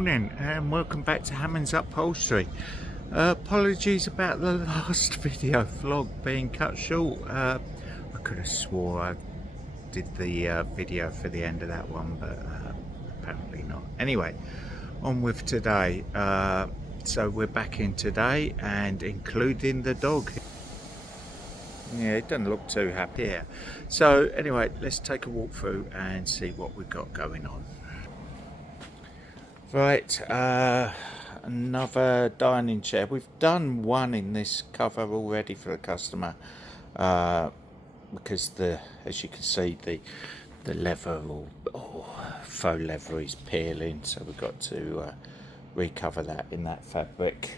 morning and welcome back to Hammond's Upholstery. Apologies about the last video vlog being cut short. I could have swore I did the video for the end of that one, but apparently not. Anyway, on with today. So we're back in today and including the dog. Yeah, it doesn't look too happy here. So anyway, let's take a walk through and see what we've got going on. Right, another dining chair. We've done one in this cover already for the customer because as you can see, the leather or faux leather is peeling, so we've got to recover that in that fabric.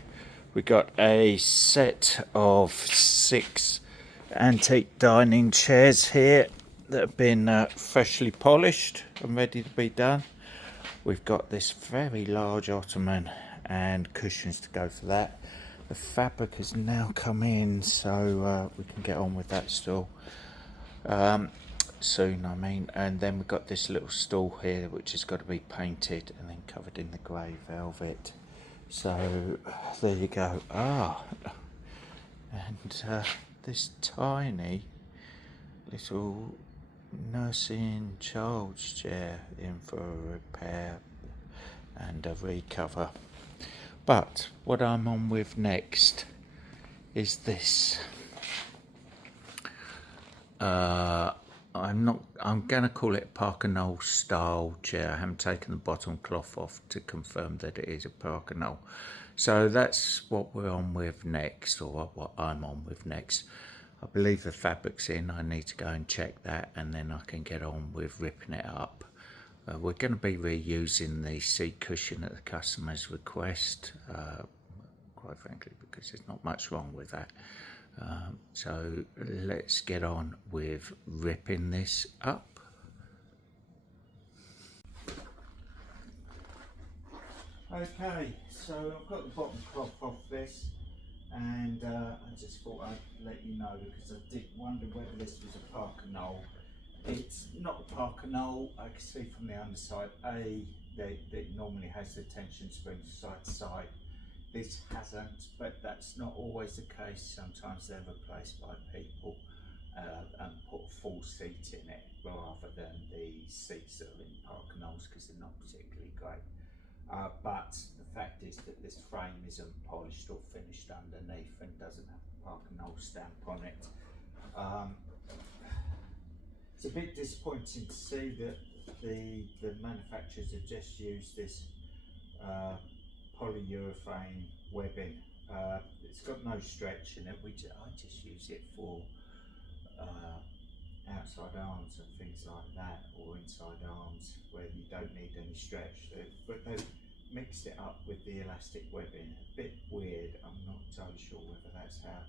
We got a set of 6 antique dining chairs here that have been freshly polished and ready to be done. We've got this very large ottoman and cushions to go for that. The fabric has now come in, so we can get on with that stool soon, and then we've got this little stool here which has got to be painted and then covered in the grey velvet. So there you go. And this tiny little nursing child's chair in for a repair and a recover. But what I'm on with next is this. I'm gonna call it a Parker Knoll style chair. I haven't taken the bottom cloth off to confirm that it is a Parker Knoll. So that's what we're on with next, or what I'm on with next. I believe the fabric's in. I need to go and check that, and then I can get on with ripping it up. We're going to be reusing the seat cushion at the customer's request, quite frankly, because there's not much wrong with that. So let's get on with ripping this up. Okay, so I've got the bottom cloth off this. And I just thought I'd let you know, because I did wonder whether this was a Parker Knoll. It's not a Parker Knoll. I can see from the underside, that normally has the tension springs side to side. This hasn't, but that's not always the case. Sometimes they're replaced by people and put a full seat in it rather than the seats that are in Parker Knolls, because they're not particularly great. But the fact is that this frame isn't polished or finished underneath and doesn't have the Parker Knoll stamp on it. It's a bit disappointing to see that the manufacturers have just used this polyurethane webbing. It's got no stretch in it. I just use it for outside arms and things like that, or inside arms where you don't need any stretch. But they've mixed it up with the elastic webbing. A bit weird. I'm not totally sure whether that's how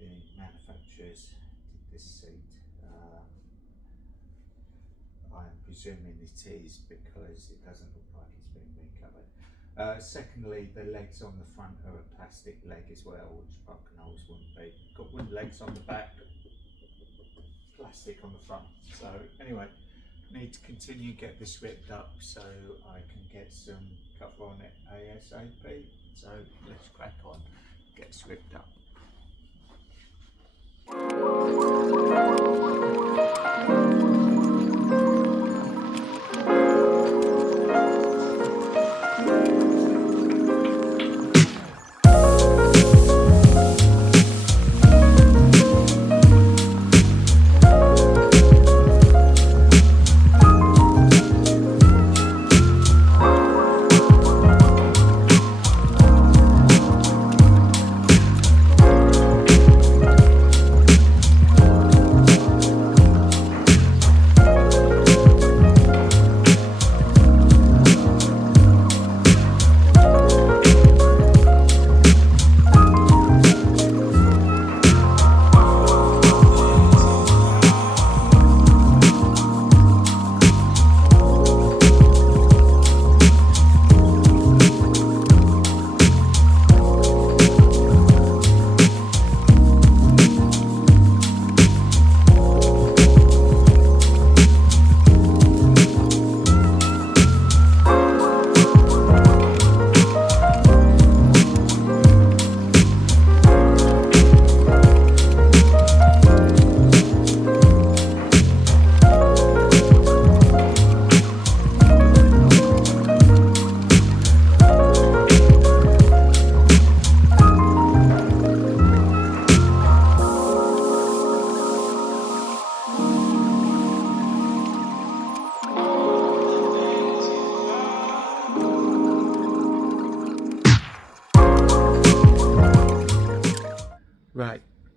the manufacturers did this seat. I'm presuming it is, because it doesn't look like it's been recovered. Secondly, the legs on the front are a plastic leg as well, which Parker Knolls wouldn't be. Got wooden legs on the back, plastic on the front. So anyway, need to continue to get this ripped up so I can get some cover on it ASAP. So let's crack on, get this ripped up.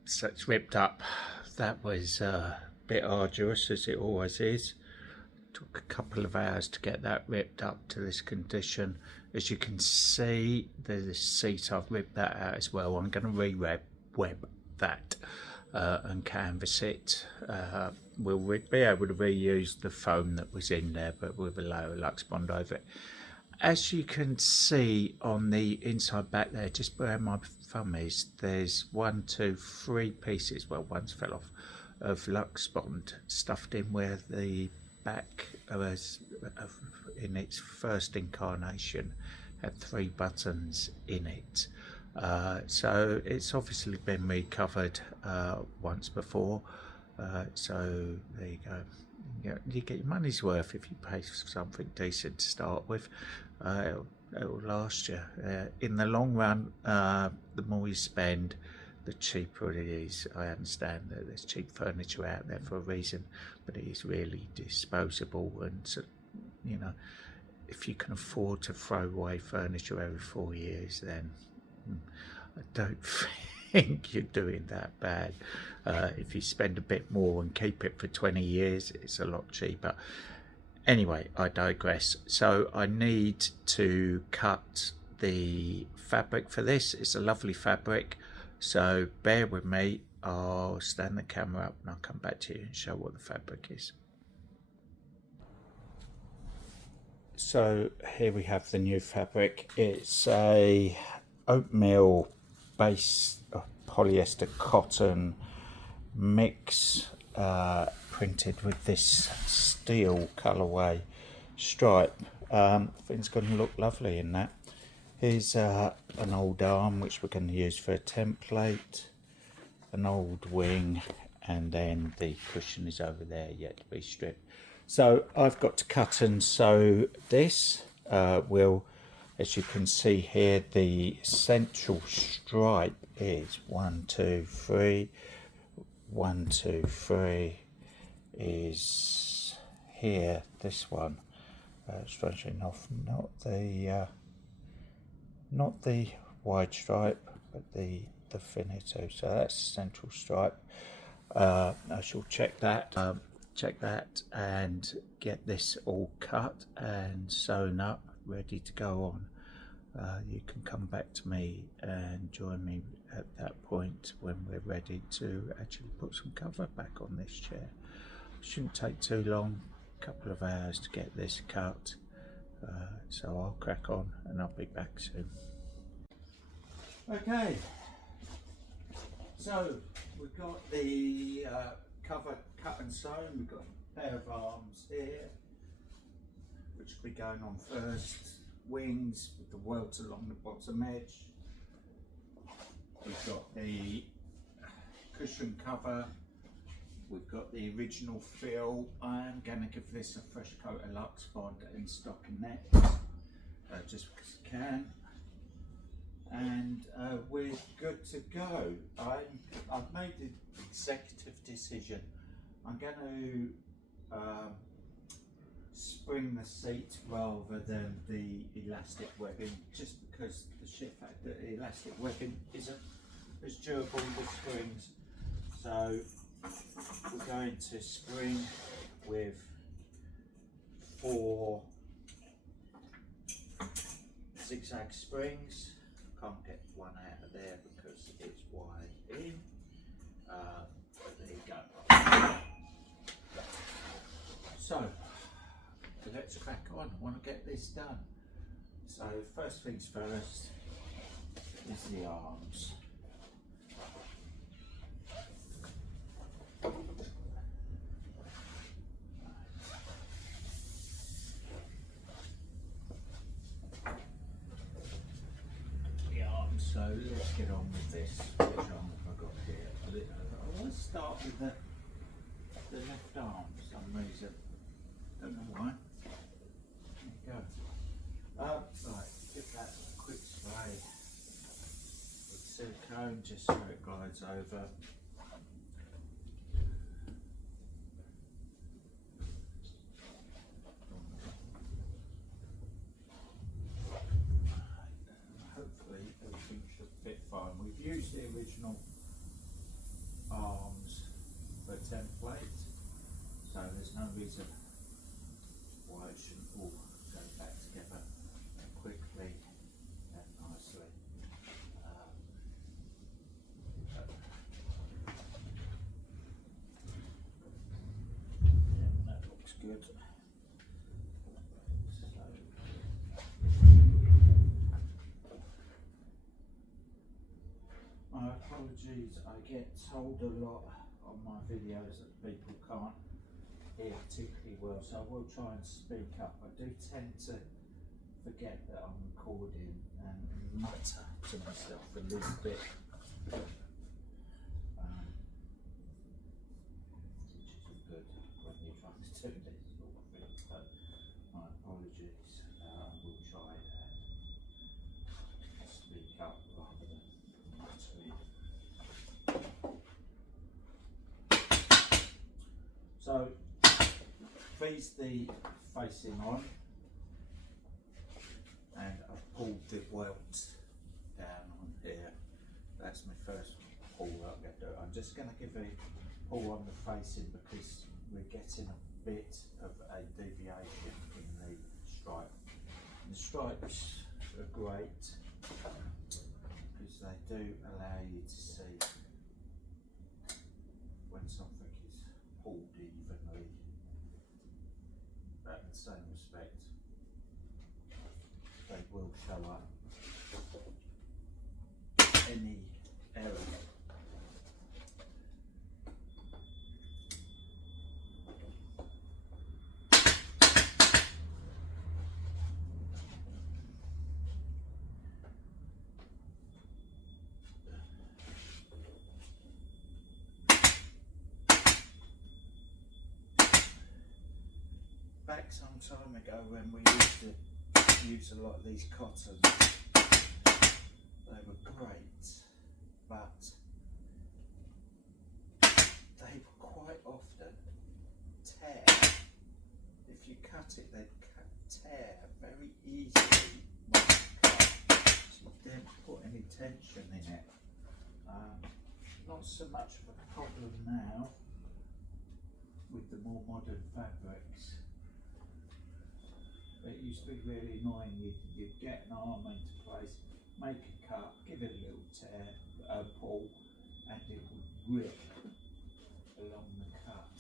so it's ripped up. That was a bit arduous, as it always is. Took a couple of hours to get that ripped up to this condition. As you can see, there's a seat. I've ripped that out as well. I'm going to re-web that and canvas it. We'll be able to reuse the foam that was in there, but with a layer of Lux Bond over it. As you can see on the inside back there, just where my thumb is, there's 1, 2, 3 pieces, well, one's fell off, of Lux Bond stuffed in where the back was, in its first incarnation, had 3 buttons in it. So it's obviously been recovered once before. So there you go. You get your money's worth if you pay for something decent to start with. It'll last you. In the long run, the more you spend, the cheaper it is. I understand that there's cheap furniture out there for a reason, but it is really disposable. And so, you know, if you can afford to throw away furniture every 4 years, then I don't think you're doing that bad. If you spend a bit more and keep it for 20 years, it's a lot cheaper. Anyway, I digress. So I need to cut the fabric for this. It's a lovely fabric, so bear with me. I'll stand the camera up and I'll come back to you and show what the fabric is. So here we have the new fabric. It's a oatmeal base of polyester cotton mix, printed with this steel colourway stripe. I think it's going to look lovely in that. Here's an old arm which we're going to use for a template, an old wing, and then the cushion is over there yet to be stripped. So I've got to cut and sew this. As you can see here, the central stripe is 1, 2, 3. 1, 2, 3 is here. This one, strangely enough, not the wide stripe, but the finito. So that's the central stripe. I shall check that and get this all cut and sewn up, ready to go on. You can come back to me and join me at that point when we're ready to actually put some cover back on this chair. Shouldn't take too long, a couple of hours to get this cut. So I'll crack on and I'll be back soon. Okay, so we've got the cover cut and sewn. We've got a pair of arms here, which will be going on first. Wings with the welts along the bottom edge. We've got the cushion cover. We've got the original fill. I am going to give this a fresh coat of Lux Bond and stockinette, just because I can. And we're good to go. I've made the executive decision. I'm going to spring the seat rather than the elastic webbing, just because the sheer fact that the elastic webbing isn't as durable with springs. So we're going to spring with 4 zigzag springs. Can't get one out of there because it's wide in. But there you go. So let's crack on. I want to get this done. So first things first is the arms. So let's get on with this. Which arm have I got here? I want to start with the left arm for some reason. Don't know why. There you go. Right, give that a quick spray with silicone just so it glides over. Hopefully everything should fit fine. We've used the original reason why it shouldn't all go back together quickly and nicely. Yeah, that looks good. My apologies, I get told a lot on my videos that people can't hear particularly well, so I will try and speak up. I do tend to forget that I'm recording and mutter to myself a little bit, which isn't good when you're trying to do this sort of thing, so my apologies. I will try and speak up rather than muttering. So, feeds the facing on, and I've pulled the welt down on here. That's my first pull that I'm going to do. I'm just going to give a pull on the facing because we're getting a bit of a deviation in the stripe. And the stripes are great because they do allow you to see when something is pulled evenly. But in the same respect, they will show up any error. Back some time ago when we used to use a lot of these cottons, they were great, but they would quite often tear. If you cut it, they'd tear very easily when you cut, so you didn't put any tension in it. Not so much of a problem now with the more modern fabrics. It used to be really annoying. You'd get an arm into place, make a cut, give it a little tear, pull, and it would rip along the cut.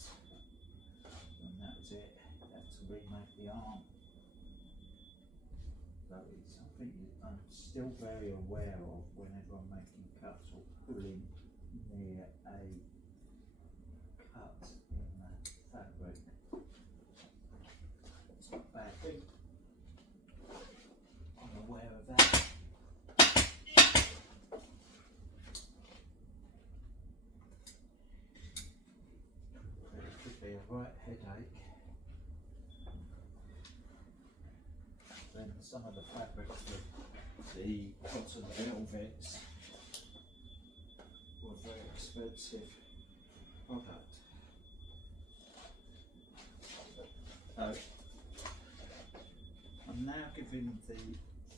And that was it. You had to remake the arm. So it's something I'm still very aware of whenever I'm making cuts or pulling near a cut in that fabric. It's not a bad thing. I'm aware of that. But it could be a right headache. Then some of the fabrics, the cotton velvets, were a very expensive product. I'm now giving the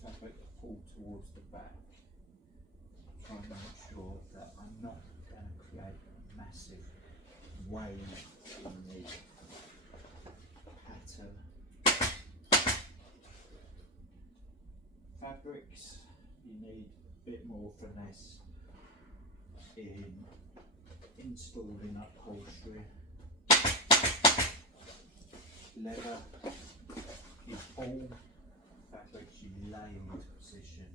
fabric a pull towards the back, trying to make sure that I'm not going to create a massive wave in the pattern. Fabrics, you need a bit more finesse in installing upholstery. Leather, you pull, fabrics you lay into position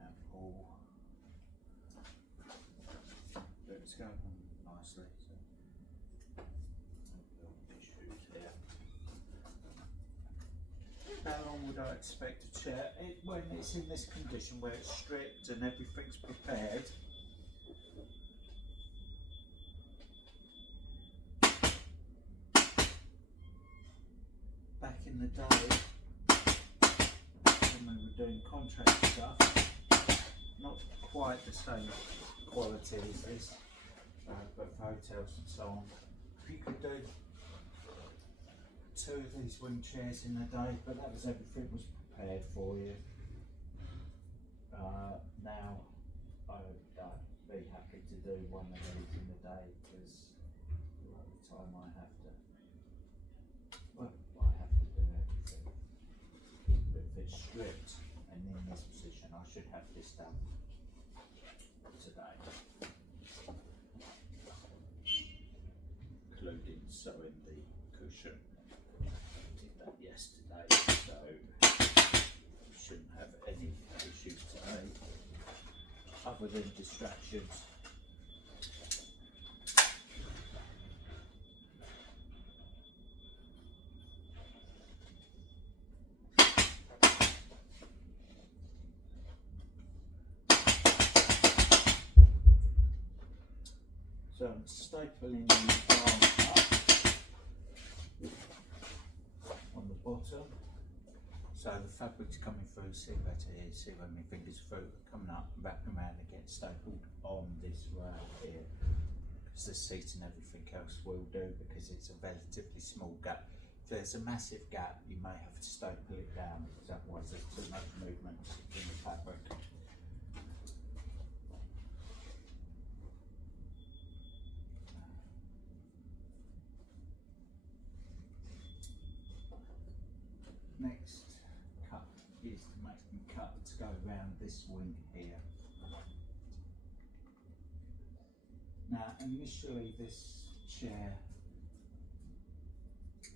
and pull. But it's going on nicely. So little issues here. How long would I expect a chair? When it's in this condition where it's stripped and everything's prepared, back in the day when we were doing contract stuff, not quite the same quality as this, but for hotels and so on, you could do 2 of these wing chairs in a day, but that was everything was prepared for you. Now I'd be happy to do 1 of these in a day because a lot of the time I have to should have this done today, including sewing the cushion. Did that yesterday, so we shouldn't have any issues today other than distractions. So I'm stapling the arm up on the bottom, so the fabric's coming through. See better here, see where my fingers through, coming up, wrapping around and getting stapled on this rail here. Because the seat and everything else will do, because it's a relatively small gap. If there's a massive gap, you may have to staple it down, because otherwise there's too much movement in the fabric. Next cut is to make them cut to go around this wing here. Now initially this chair,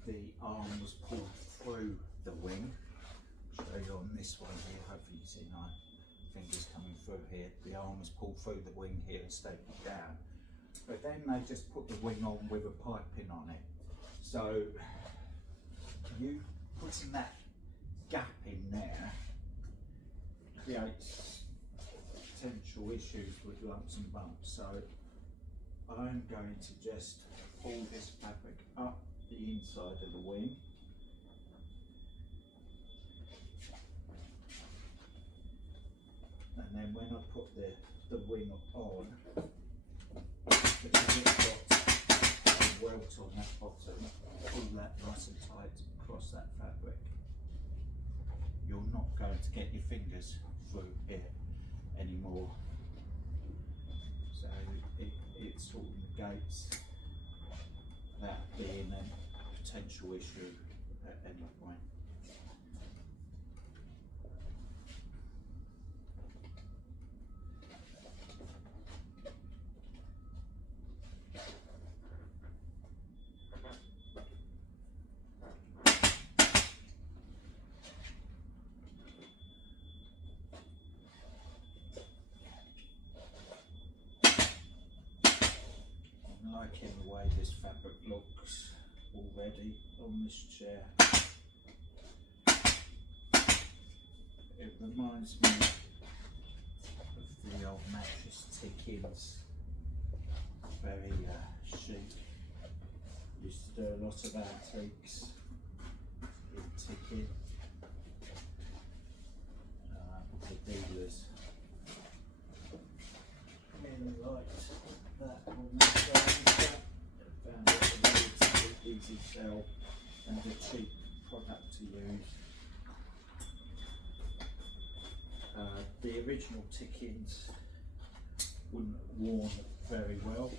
the arm was pulled through the wing. I'll show you on this one here, hopefully you see my fingers coming through here. The arm was pulled through the wing here and stapled down. But then they just put the wing on with a piping on it. So you putting that gap in there creates potential issues with lumps and bumps. So I'm going to just pull this fabric up the inside of the wing, and then when I put the wing on, because it's got a welt on that bottom, pull that nice and tight across that fabric. You're not going to get your fingers through here anymore. So it sort of negates that being a potential issue at any point. Liking the way this fabric looks already on this chair. It reminds me of the old mattress tick-ins. Very chic. Used to do a lot of antiques in tick-in. The dealers really liked that on their side. Found it a relatively easy sell and a cheap product to use. The original tick-ins wouldn't have worn very well,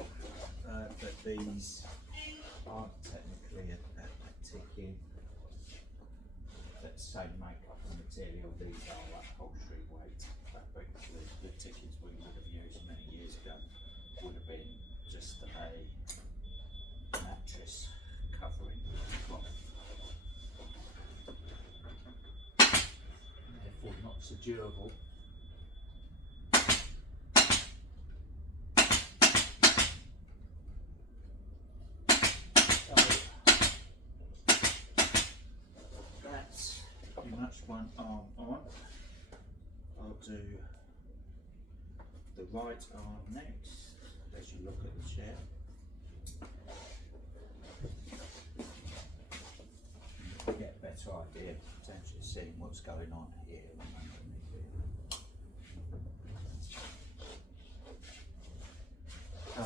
but these aren't technically a tick-in. That's the same makeup and material. These are upholstery weight fabric. The tick-ins we would have used many years ago would have been just a mattress covering cloth. Therefore not so durable. That's pretty much one arm on. I'll do the right arm next as you look at the chair. You get a better idea, potentially seeing what's going on here and underneath here. So,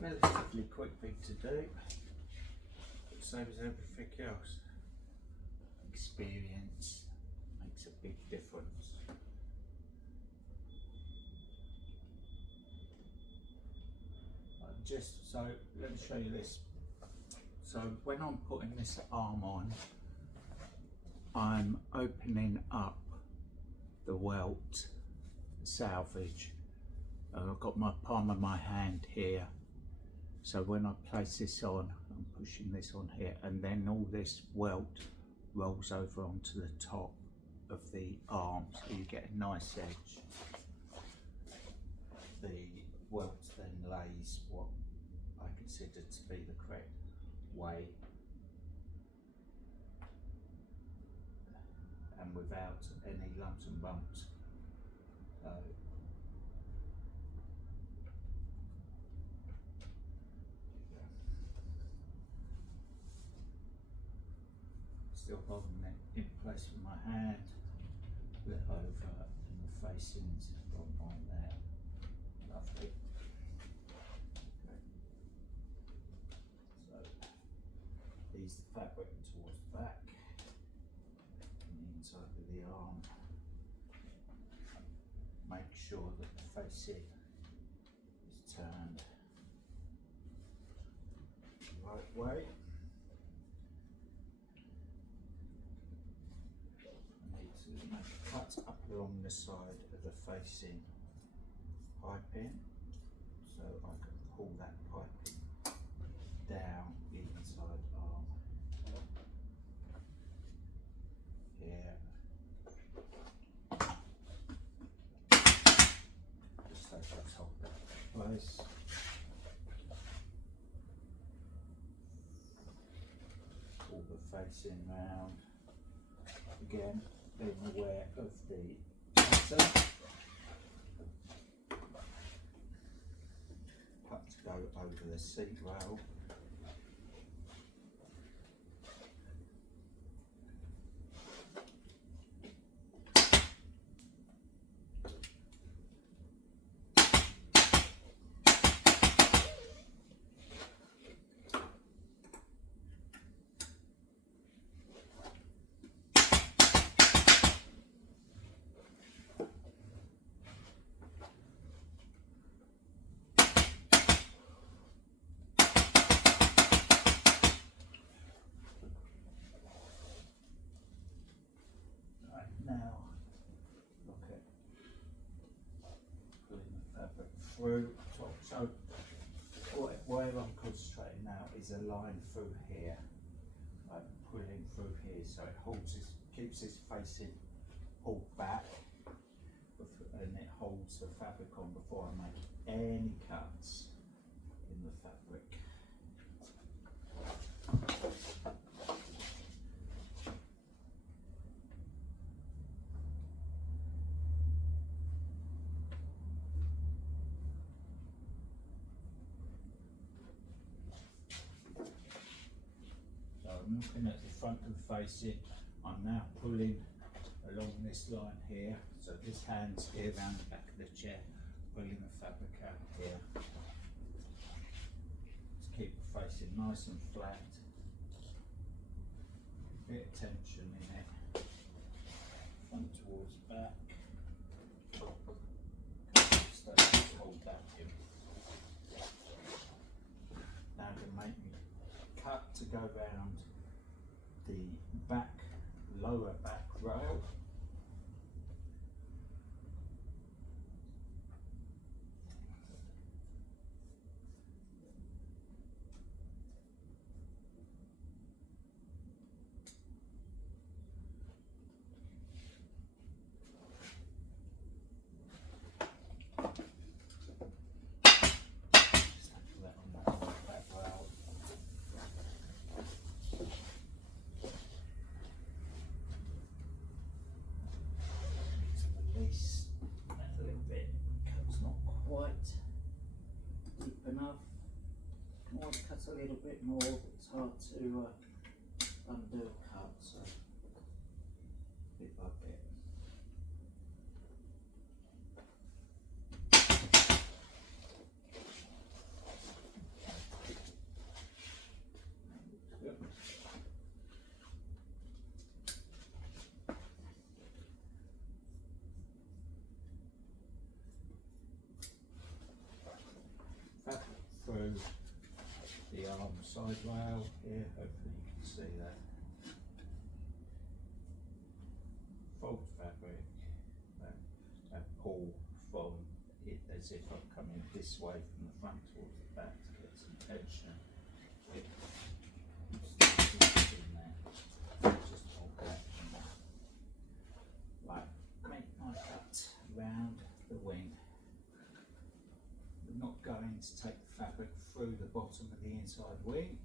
relatively quick thing to do, same as everything else. Experience makes a big difference. Just so, let me show you this. So when I'm putting this arm on, I'm opening up the welt salvage. I've got my palm of my hand here, so when I place this on, I'm pushing this on here, and then all this welt rolls over onto the top of the arm, so you get a nice edge. The welt then lays what I consider to be the correct way, and without any lumps and bumps. Still holding it in place with my hand, put it over, and the facings on there. Lovely. Okay. So ease the fabric towards the back and the inside of the arm. Make sure that the facing is turned the right way. Make a cut up along the side of the facing piping, so I can pull that piping down the inside arm here. Just so I hold that in place. Pull the facing round again. Being aware of the pattern. Cut to go over the seat rail. Now, look at pulling the fabric through top. So, where I'm concentrating now is a line through here. I'm pulling through here, so it holds this, keeps this facing pulled back, and it holds the fabric on before I make any cuts in the fabric. I'm looking at the front of the facing. I'm now pulling along this line here. So this hand's here around the back of the chair, pulling the fabric out here to keep the facing nice and flat. Bit of tension in it. Front towards back. So just hold that in. Now to make me cut to go round the back, lower back rail. A little bit, cut's not quite deep enough. I want to cut a little bit more, but it's hard to undo a cut, so bit by bit. Through the arm side rail here, hopefully you can see that. as if I'm coming this way from the front towards the back to get some tension. Just hold that. Right, make my cut round the wing. I'm not going to take the fabric through the bottom of the inside wing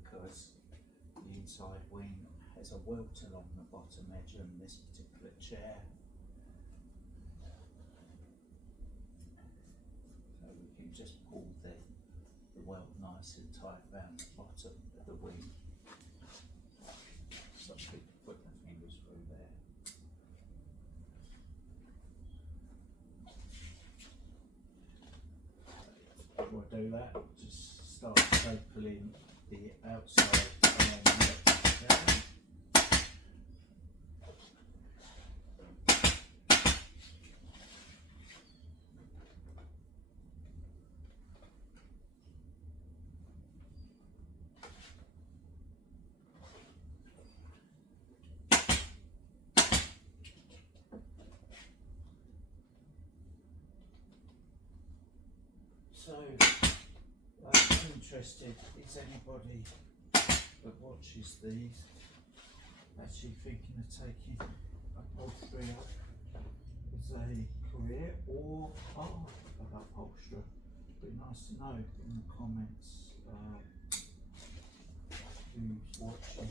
because the inside wing has a welt along the bottom edge on this particular chair. So we can just pull the welt nice and tight around the bottom of the wing. Some people put their fingers through there. Before I do that, just start stapling the outside down. So, I'm interested, is anybody that watches these actually thinking of taking upholstery up as a career or art of upholstery? It'd be nice to know in the comments who's watching.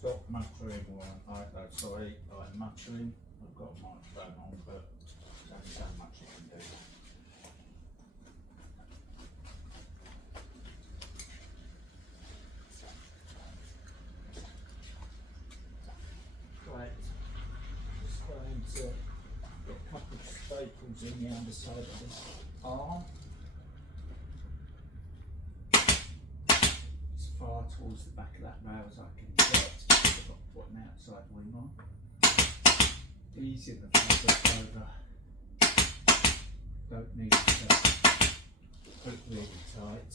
Stop muttering while sorry, I'm muttering. I've got a microphone on, but there's only so much you can do. Right, just going to get a couple of staples in the underside of this arm. As far towards the back of that rail as I can get. I've got to put an outside wing on. Easy the fabric over. Don't need to put it really tight.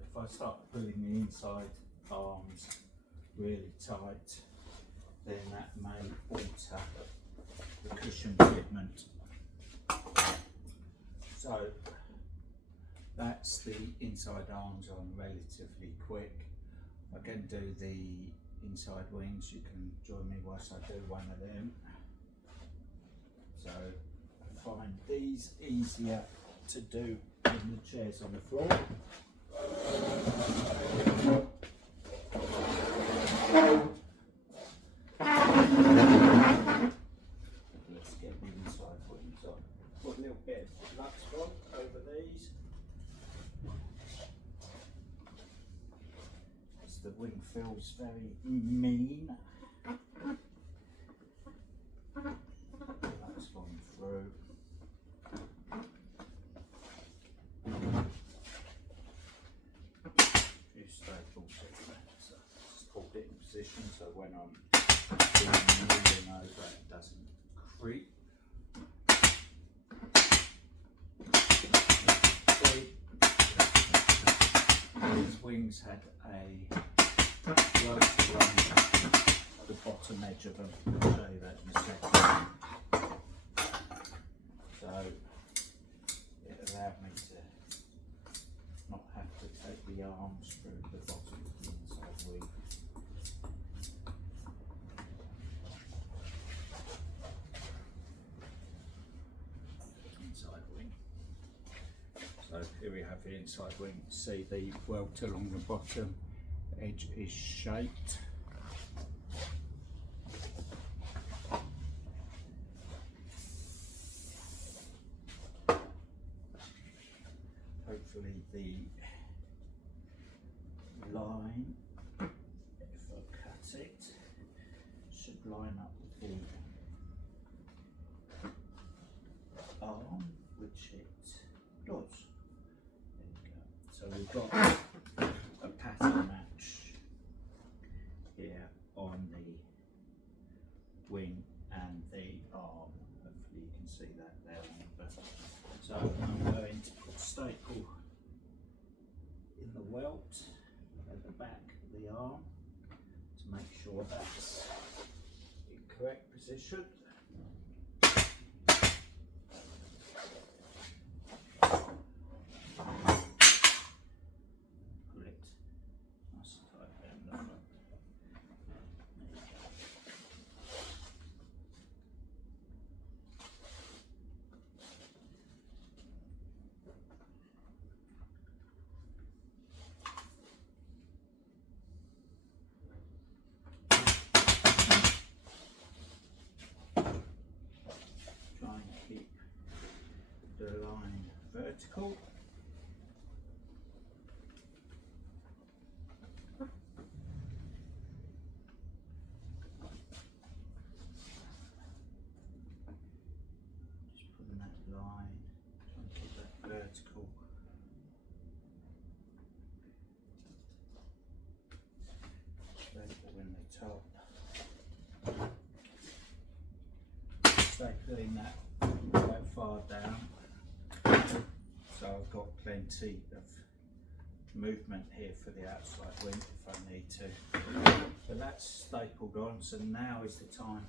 If I start pulling the inside arms really tight, then that may alter the cushion fitment. So that's the inside arms on relatively quick. I can do the inside wings. You can join me whilst I do one of them. So I find these easier to do than the chairs on the floor. Let's get the inside wings on. Put a little bit of Lux Rock over these. As the wing feels very mean. That's gone through. Few staples in there. So just hold it in position so when I'm moving over it doesn't creep. These wings had a rope along the bottom edge of them. I'll show you that in a second. So it allowed me to not have to take the arms through the bottom of the inside wing. Inside wing. So have the inside wing, see the welt along the bottom edge is shaped. Hopefully the line, if I cut it, should line up with the arm, which it does. There we go. So we've got a pattern match here on the wing and the arm. Hopefully you can see that there. So I'm going to put staple in the welt at the back of the arm to make sure that's in correct position. Pull it nice and tight down the front. Keep the line vertical. Just putting that line, trying to keep that vertical. Staple in the top. Stapling that quite far down, so I've got plenty of movement here for the outside wing if I need to. So that's stapled on, so now is the time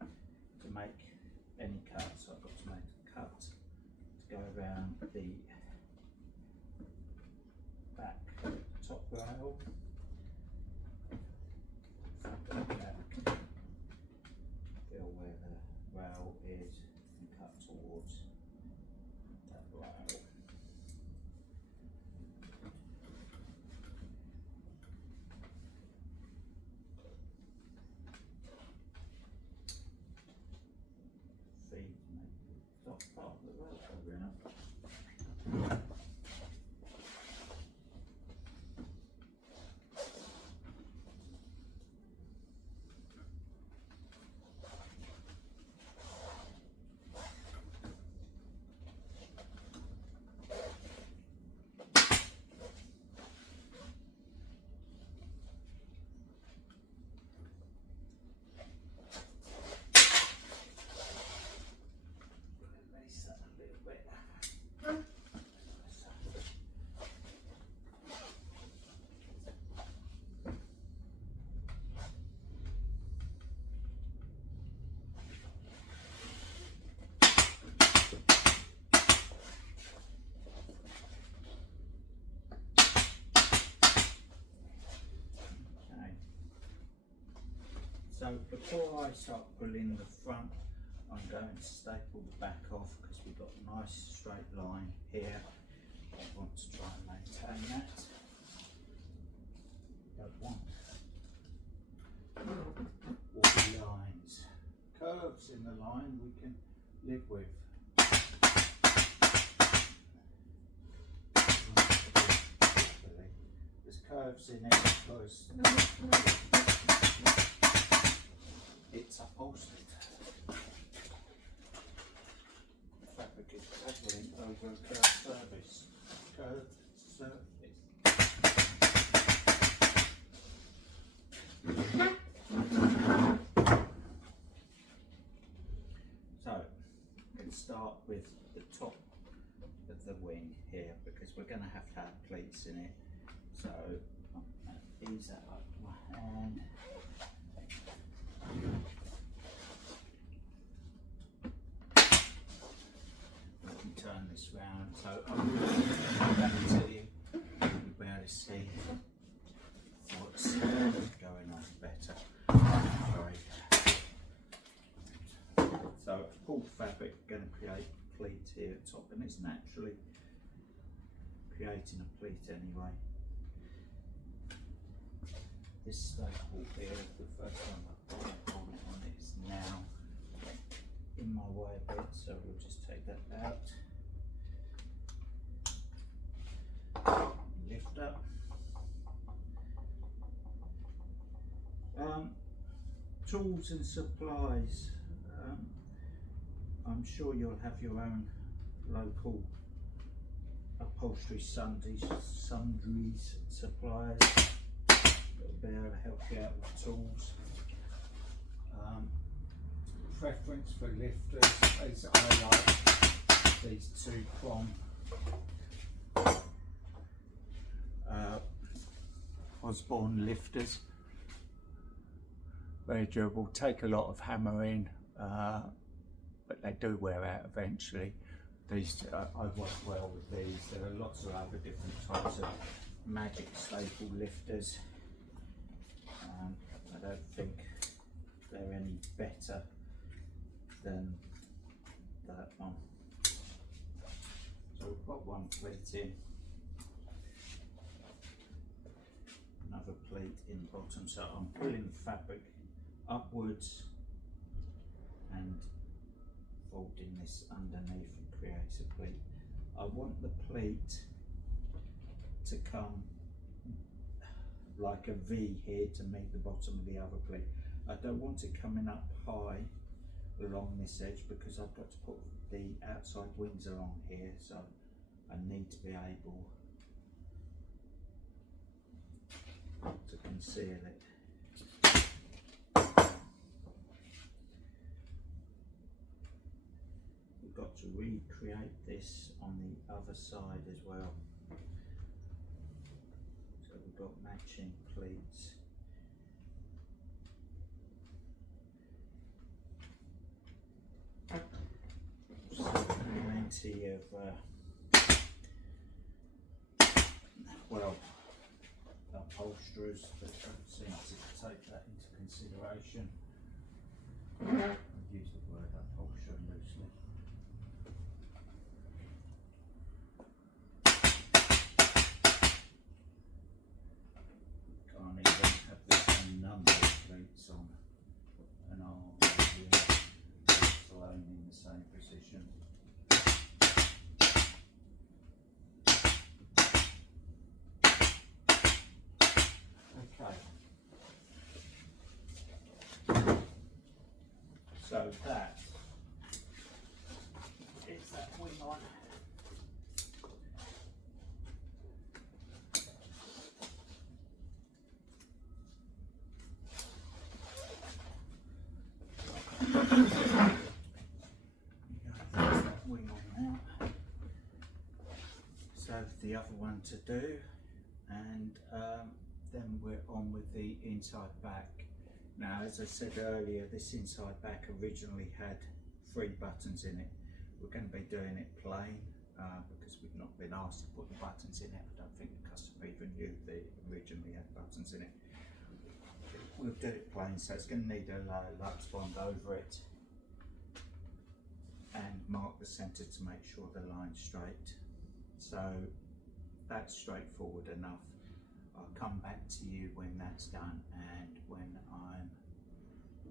to make any cuts. So I've got to make a cut to go around the back top rail. Feel where the rail is and cut towards that rail. Feed make the top part of the rail covering up. So before I start pulling the front, I'm going to staple the back off because we've got a nice straight line here. I want to try and maintain that. Don't want wobbly lines. Curves in the line we can live with. There's curves in it because it's upholstered. The fabric is covering over a curved surface. So, let's start with the top of the wing here because we're going to have pleats in it. So, I'm going to ease that up with my hand. I can turn this round, so I'm going to come back to you. You'll be able to see what's going on better. Sorry. So pulled fabric, going to create pleats here at top, and it's naturally creating a pleat anyway. This staple here, the first one I put on it is now in my way a bit, so we'll just take that out. Lift up. Tools and supplies. I'm sure you'll have your own local upholstery sundries suppliers that'll be able to help you out with tools. Preference for lifters is I like these 2-prong Osborne lifters. Very durable, take a lot of hammering, but they do wear out eventually. These I work well with these. There are lots of other different types of magic staple lifters. I don't think they're any better than that one. So we've got one pleat in, another pleat in the bottom. So I'm pulling the fabric upwards and folding this underneath and creates a pleat. I want the pleat to come like a V here to meet the bottom of the other pleat. I don't want it coming up high along this edge because I've got to put the outside wings along here, so I need to be able to conceal it. We've got to recreate this on the other side as well. So we've got matching pleats. Plenty of well, upholsterers that don't seem to take that into consideration. I use the word upholstery loosely. Can't even have the same number of pleats on an arm here, alone in the same position. So that is that wing on. There's that wing on now. So the other one to do, and then we're on with the inside back. Now, as I said earlier, this inside back originally had 3 buttons in it. We're going to be doing it plain because we've not been asked to put the buttons in it. I don't think the customer even knew they originally had buttons in it. We'll do it plain, so it's going to need a Lux bond over it and mark the centre to make sure the line's straight. So that's straightforward enough. I'll come back to you when that's done and when I'm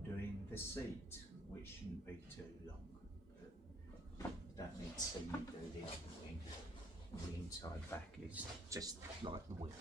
doing the seat, which shouldn't be too long. But you don't need to see me do this wing. The inside back is just like the wing.